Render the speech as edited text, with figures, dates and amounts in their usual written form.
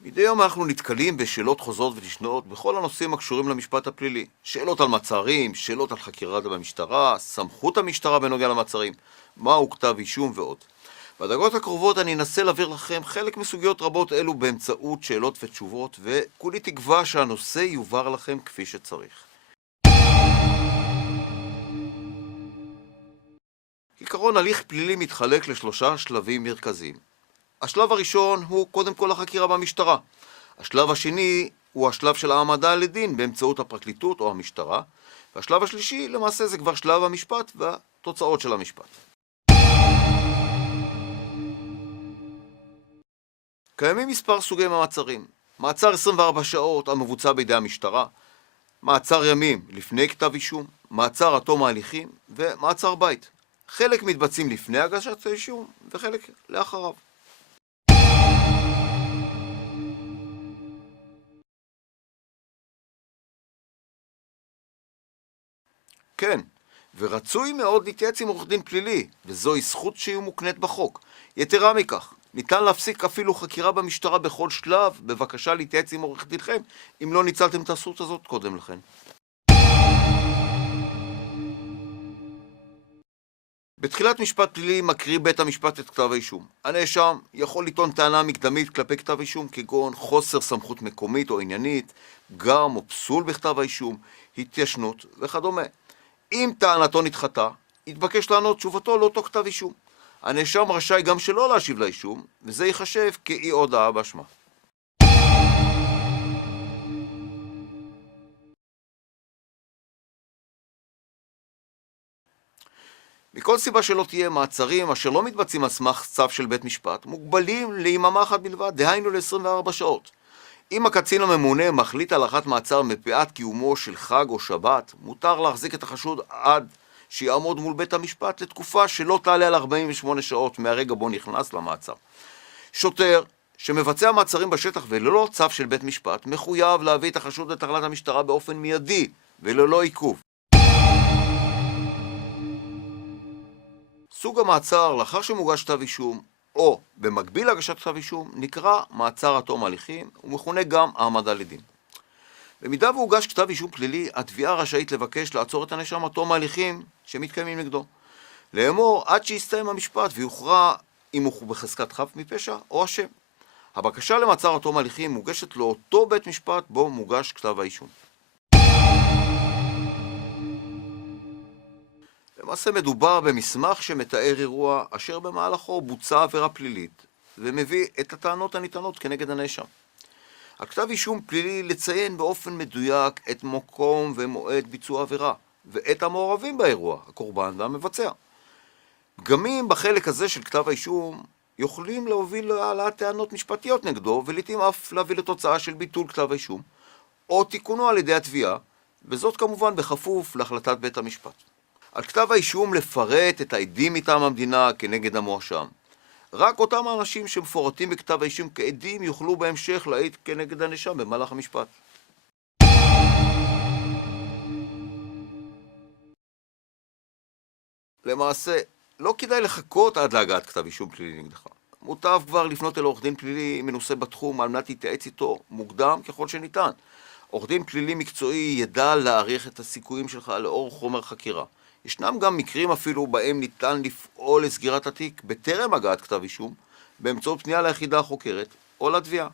מדי יום אנחנו נתקלים בשאלות חוזרות ונשנות בכל הנושאים הקשורים למשפט הפלילי. שאלות על מעצרים, שאלות על חקירה במשטרה, סמכות המשטרה בנוגע למעצרים, מהו כתב אישום ועוד. בדקות הקרובות אני אנסה להעביר לכם חלק מסוגיות רבות אלו באמצעות שאלות ותשובות, וכולי תקווה שהנושא יובהר לכם כפי שצריך. כעיקרון, הליך פלילי מתחלק לשלושה שלבים מרכזיים. השלב הראשון הוא קודם כל החקירה במשטרה. השלב השני הוא השלב של העמדה לדין באמצעות הפרקליטות או המשטרה, והשלב השלישי למעשה זה כבר שלב המשפט והתוצאות של המשפט. קיימים מספר סוגי מעצרים. מעצר 24 שעות המבוצע בידי המשטרה, מעצר ימים לפני כתב אישום, מעצר עד תום ההליכים ומעצר בית. חלק מתבצעים לפני הגשת האישום וחלק לאחריו. כן, ורצוי מאוד להתייעץ עם עורך דין פלילי, וזוהי זכות שהיא מוקנית בחוק. יתרה מכך, ניתן להפסיק אפילו חקירה במשטרה בכל שלב, בבקשה להתייעץ עם עורך דינכם, אם לא ניצלתם את הזכות הזאת קודם לכן. בתחילת משפט פלילי מקריא בית המשפט את כתב האישום. הנאשם יכול לטעון טענה מקדמית כלפי כתב האישום, כגון חוסר סמכות מקומית או עניינית, פגם או פסול בכתב האישום, התיישנות וכדומה. אם טענתו נדחתה, יתבקש לענות תשובתו לאותו כתב אישום. הנאשם רשאי גם שלא להשיב לאישום, וזה ייחשב כאי הודאה באשמה. מכל סיבה שלא תהיה, מעצרים אשר לא מתבצעים על סמך צו של בית משפט מוגבלים ליממה אחת בלבד, דהיינו ל-24 שעות. אם הקצין הממונה מחליט על הארכת מעצר מפאת קיומו של חג או שבת, מותר להחזיק את החשוד עד שיעמוד מול בית המשפט לתקופה שלא תעלה על 48 שעות מהרגע בו נכנס למעצר. שוטר שמבצע מעצרים בשטח וללא צו של בית משפט מחויב להביא את החשוד לתחנת המשטרה באופן מיידי וללא עיכוב. סוג המעצר לאחר שמוגש כתב אישום או במקביל להגשת כתב אישום נקרא מעצר עד תום ההליכים, ומכונה גם העמדה לדין. במידה והוגש כתב אישום פלילי, התביעה רשאית לבקש לעצור את הנאשם עד תום ההליכים שמתקיימים נגדו, לאמור עד שיסתיים המשפט ויוכרע אם הוא בחזקת חף מפשע או אשם. הבקשה למעצר עד תום ההליכים מוגשת לאותו בית משפט בו מוגש כתב האישום. למעשה מדובר במסמך שמתאר אירוע אשר במהלכו בוצעה עבירה פלילית ומביא את הטענות הניתנות כנגד הנאשם. הכתב אישום פלילי לציין באופן מדויק את מקום ומועד ביצוע עבירה ואת המעורבים באירוע, הקורבן והמבצע. פגמים בחלק הזה של כתב האישום יכולים להוביל להעלאת טענות משפטיות נגדו, ולעיתים אף להביא לתוצאה של ביטול כתב האישום או תיקונו על ידי התביעה, וזאת כמובן בכפוף להחלטת בית המשפט. על כתב האישום לפרט את העדים מטעם המדינה כנגד המואשם. רק אותם האנשים שמפורטים בכתב האישום כעדים יוכלו בהמשך להעיד כנגד הנאשם במהלך המשפט. למעשה, לא כדאי לחכות עד להגעת כתב אישום פלילי נגדך. מוטב כבר לפנות אל עורך דין פלילי מנוסה בתחום על מנת להתייעץ איתו מוקדם ככל שניתן. עורך דין פלילי מקצועי ידע להעריך את הסיכויים שלך לאור חומר חקירה. ישנם גם מקרים אפילו בהם ניתן לפעול לסגירת התיק בטרם הגעת כתב אישום באמצעות פנייה ליחידה החוקרת או לתביעה.